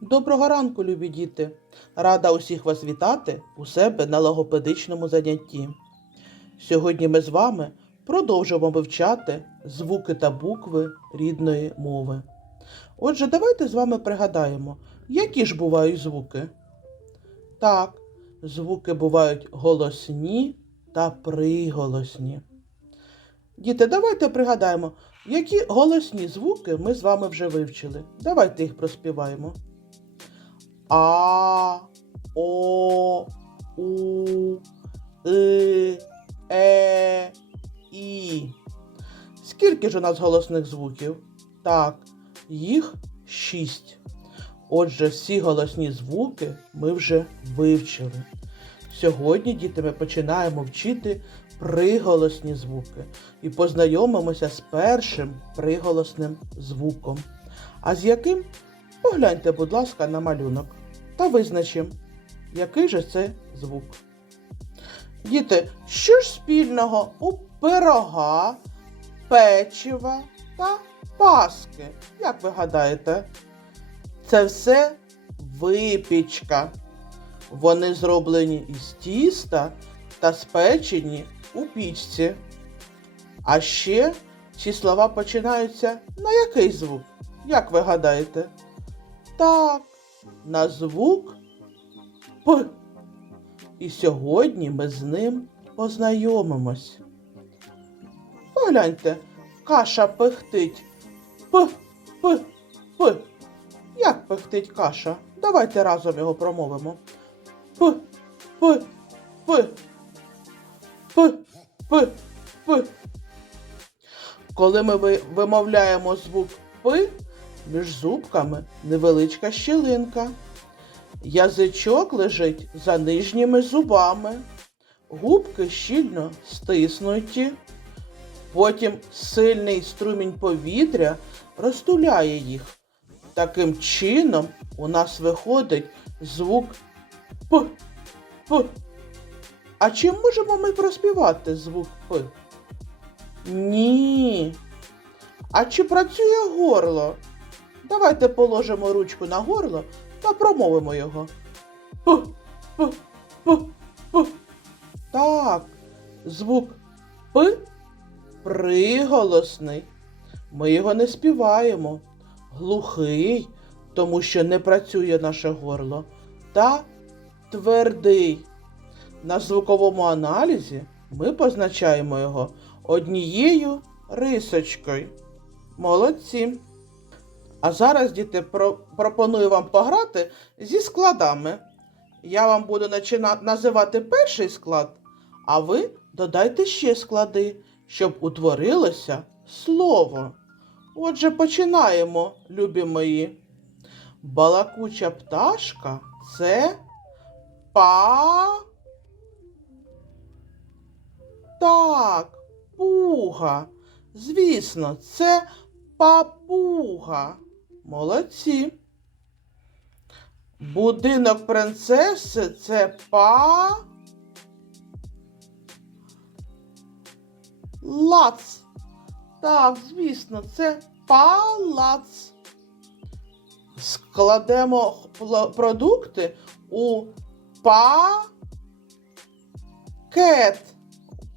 Доброго ранку, любі діти! Рада усіх вас вітати у себе на логопедичному занятті. Сьогодні ми з вами продовжимо вивчати звуки та букви рідної мови. Отже, давайте з вами пригадаємо, які ж бувають звуки. Так, звуки бувають голосні та приголосні. Діти, давайте пригадаємо, які голосні звуки ми з вами вже вивчили. Давайте їх проспіваємо. А, О, У, И, Е, І. Скільки ж у нас голосних звуків? Так, їх шість. Отже, всі голосні звуки ми вже вивчили. Сьогодні, діти, ми починаємо вчити приголосні звуки і познайомимося з першим приголосним звуком. А з яким Погляньте, будь ласка, на малюнок та визначимо, який же це звук. Діти, що ж спільного у пирога, печива та паски? Як ви гадаєте? Це все випічка. Вони зроблені із тіста та спечені у пічці. А ще ці слова починаються на який звук? Як ви гадаєте? Так, на звук П. І сьогодні ми з ним познайомимось. Погляньте, каша пихтить. П, П, П. Як пихтить каша? Давайте разом його промовимо. П, П, П. П, П, П. Коли ми вимовляємо звук П, між зубками невеличка щілинка. Язичок лежить за нижніми зубами, губки щільно стиснуті. Потім сильний струмінь повітря розтуляє їх. Таким чином у нас виходить звук П. П. А чи можемо ми проспівати звук П? Ні. А чи працює горло? Давайте положимо ручку на горло та промовимо його. П, п, п, п. Так, звук П приголосний. Ми його не співаємо. Глухий, тому що не працює наше горло. Та твердий. На звуковому аналізі ми позначаємо його однією рисочкою. Молодці. А зараз, діти, про- пропоную вам пограти зі складами. Я вам буду називати перший склад, а ви додайте ще склади, щоб утворилося слово. Отже, починаємо, любі мої. Балакуча пташка це па. Так, пуга. Звісно, це папуга. Молодці. Будинок принцеси це па. Лац. Так, звісно, це палац. Складемо продукти у пакет.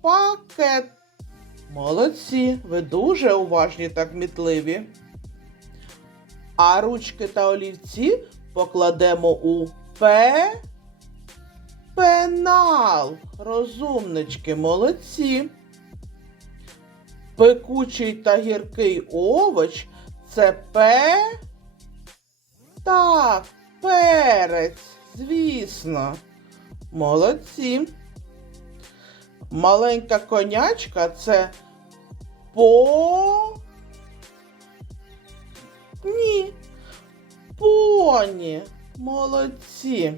Пакет. Молодці, ви дуже уважні та кмітливі. А ручки та олівці покладемо у П. Пенал. Розумнички, молодці. Пекучий та гіркий овоч це П. Так, перець, звісно. Молодці. Маленька конячка це по. Ні. Поні. Молодці.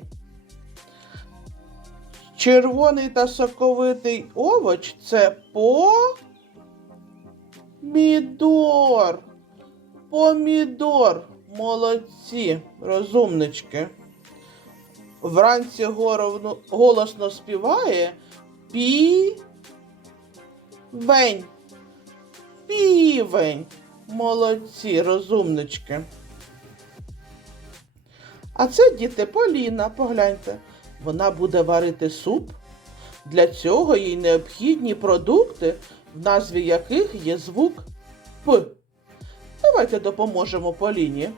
Червоний та соковитий овоч це по. Мідор. Помідор. Молодці, розумнички. Вранці горовно- голосно співає пі. Вень. Півень. Молодці, розумнички. А це діти Поліна, погляньте. Вона буде варити суп. Для цього їй необхідні продукти, в назві яких є звук П. Давайте допоможемо Поліні.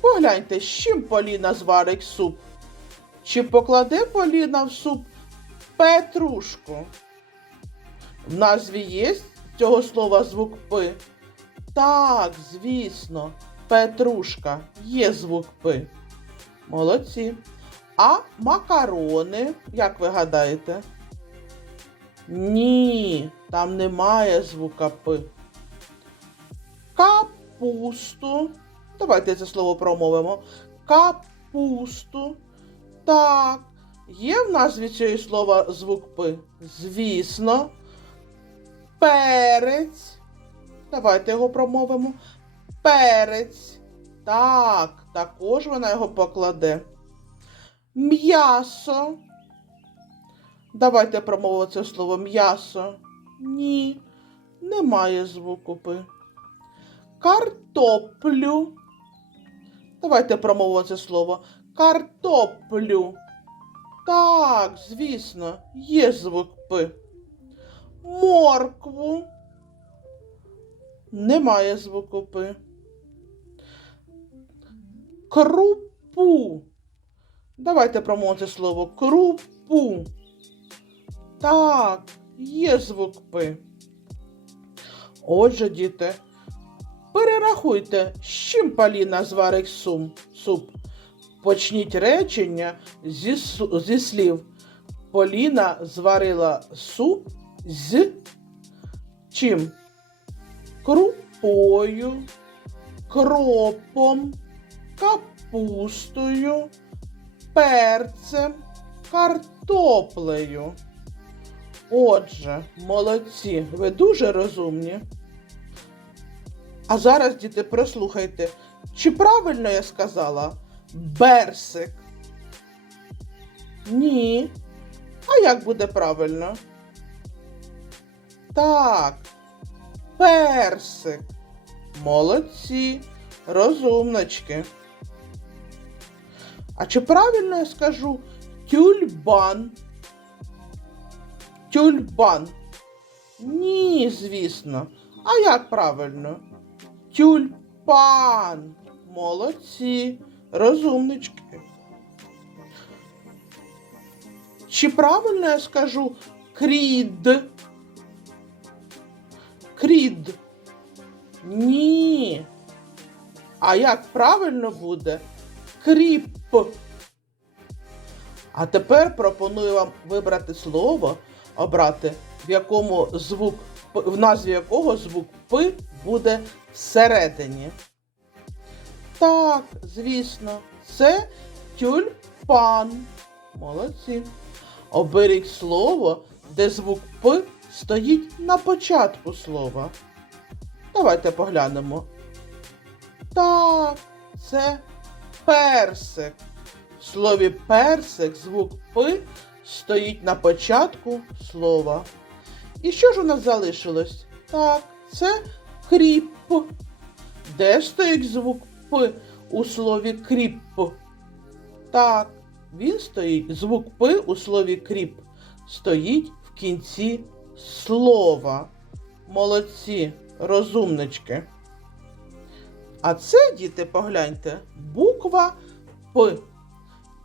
Погляньте, з чим Поліна зварить суп. Чи покладе Поліна в суп петрушку? В назві є цього слова звук П. Так, звісно, петрушка є звук П. Молодці. А макарони, як ви гадаєте? Ні, там немає звука П. Капусту. Давайте це слово промовимо. Капусту. Так. Є в назві цього слова звук П? Звісно. Перець. Давайте його промовимо. Перець. Так, також вона його покладе. М'ясо. Давайте промовимо це слово м'ясо. Ні, немає звуку П. Картоплю. Давайте промовимо це слово. Картоплю. Так, звісно, є звук П. Моркву. Немає звуку П. Крупу. Давайте промовимо це слово. Крупу. Так, є звук П. Отже, діти, перерахуйте, з чим Поліна зварить сум, суп. Почніть речення зі, зі слів. Поліна зварила суп з чим? Крупою, кропом, капустою, перцем, картоплею. Отже, молодці, ви дуже розумні. А зараз, діти, прослухайте, чи правильно я сказала берсик? Ні. А як буде правильно? Так, персик. Молодці, розумнички. А чи правильно я скажу тюльбан? Тюльбан. Ні, звісно. А як правильно? Тюльпан. Молодці, розумнички. Чи правильно я скажу крід? Крід. Ні. А як правильно буде? Кріп. А тепер пропоную вам вибрати слово, обрати, в якому звук, в назві якого звук П буде всередині. Так, звісно, це тюльпан. Молодці. Оберіть слово, де звук П стоїть на початку слова. Давайте поглянемо. Так, це персик. В слові персик звук П стоїть на початку слова. І що ж у нас залишилось? Так, це кріп. Де стоїть звук П у слові кріп? Так, він стоїть, звук П у слові кріп стоїть в кінці слова. Молодці, розумнички. А це, діти, погляньте, буква П.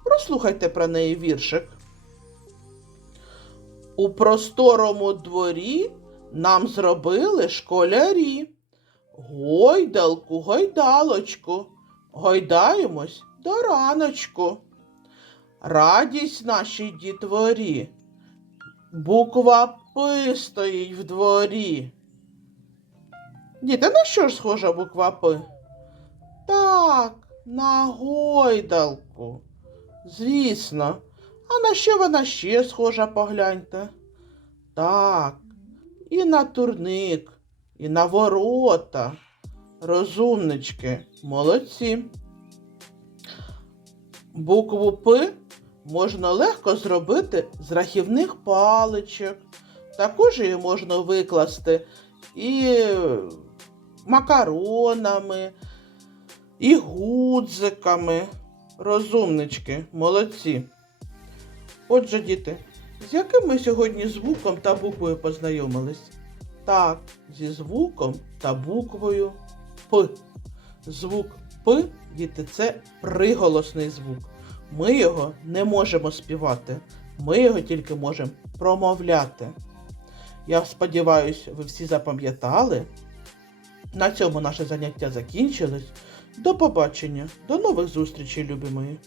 Прослухайте про неї віршик. У просторому дворі нам зробили школярі. Гойдалку, гойдалочку, гойдаємось до раночку. Радість нашій дітворі. Буква П стоїть в дворі. Діти, на що ж схожа буква П? Так, на гойдалку. Звісно. А на що вона ще схожа, погляньте? Так, і на турник, і на ворота. Розумнички, молодці. Букву П можна легко зробити з рахівних паличок. Також її можна викласти і макаронами, і гудзиками. Розумнички, молодці. Отже, діти, з яким ми сьогодні звуком та буквою познайомились? Так, зі звуком та буквою П. Звук П, діти, це приголосний звук. Ми його не можемо співати, ми його тільки можемо промовляти. Я сподіваюся, ви всі запам'ятали. На цьому наше заняття закінчилось. До побачення, до нових зустрічей, любі мої.